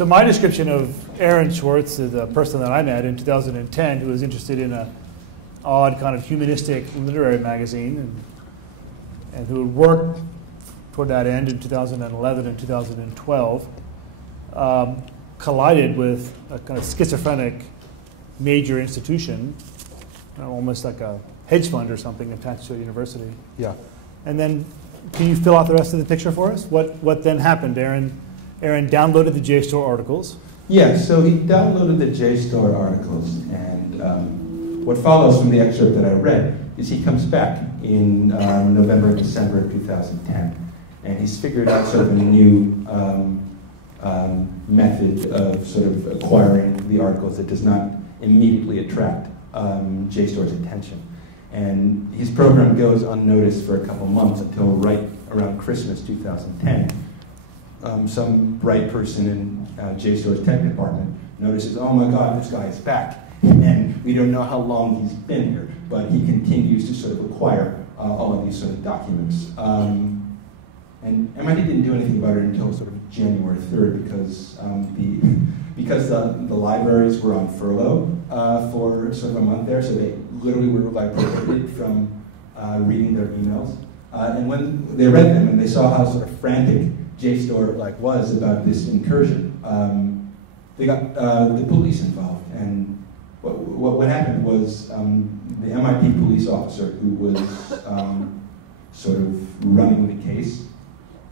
So my description of Aaron Swartz is a person that I met in 2010 who was interested in an odd kind of humanistic literary magazine and who had worked toward that end in 2011 and 2012, collided with a kind of schizophrenic major institution, almost like a hedge fund or something attached to a university. Yeah. And then, can you fill out the rest of the picture for us? What then happened? Aaron downloaded the JSTOR articles. Yeah, so he downloaded the JSTOR articles, and what follows from the excerpt that I read is he comes back in November and December of 2010, and he's figured out sort of a new method of sort of acquiring the articles that does not immediately attract JSTOR's attention. And his program goes unnoticed for a couple months until right around Christmas 2010. Some bright person in JSTOR's tech department notices, oh my God, this guy is back. And we don't know how long he's been here, but he continues to sort of acquire all of these sort of documents. And MIT didn't do anything about it until sort of January 3rd because the libraries were on furlough for sort of a month there, so they literally were like prohibited from reading their emails. And when they read them and they saw how sort of frantic JSTOR was about this incursion, they got the police involved. And what happened was the MIT police officer who was sort of running the case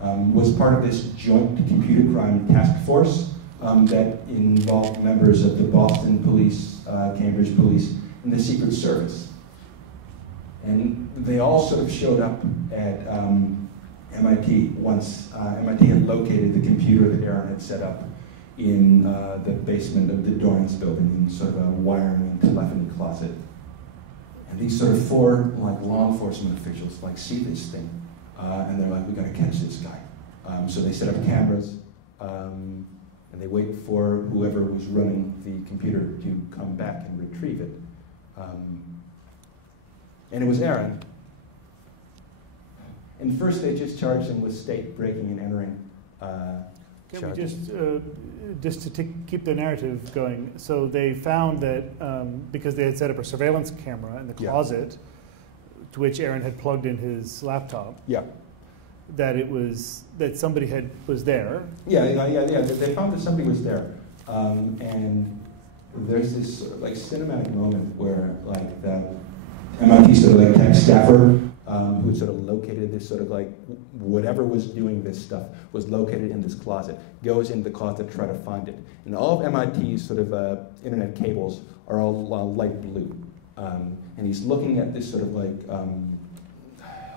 was part of this joint computer crime task force that involved members of the Boston police, Cambridge police, and the Secret Service. And they all sort of showed up at MIT once MIT had located the computer that Aaron had set up in the basement of the Dorrance building in sort of a wiring and telephony closet. And these sort of four law enforcement officials see this thing, and they're like, we gotta catch this guy. So they set up cameras, and they wait for whoever was running the computer to come back and retrieve it. And it was Aaron. And first they just charged him with state breaking and entering Can we just to keep the narrative going, so they found that because they had set up a surveillance camera in the closet, to which Aaron had plugged in his laptop, that somebody was there. Yeah. They found that somebody was there, and there's this sort of cinematic moment where the MIT sort of tech staffer who sort of located this sort of whatever was doing this stuff was located in this closet, goes into the closet to try to find it. And all of MIT's sort of internet cables are all light blue. And he's looking at this sort of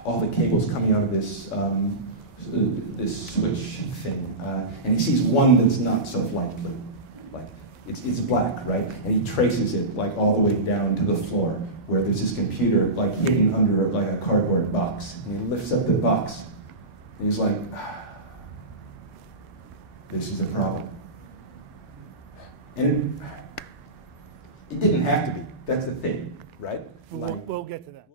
all the cables coming out of this this switch thing. And he sees one that's not sort of light blue. It's black, right? And he traces it all the way down to the floor where there's this computer hidden under a cardboard box. And he lifts up the box and he's like, this is a problem. And it didn't have to be. That's the thing, right? We'll get to that.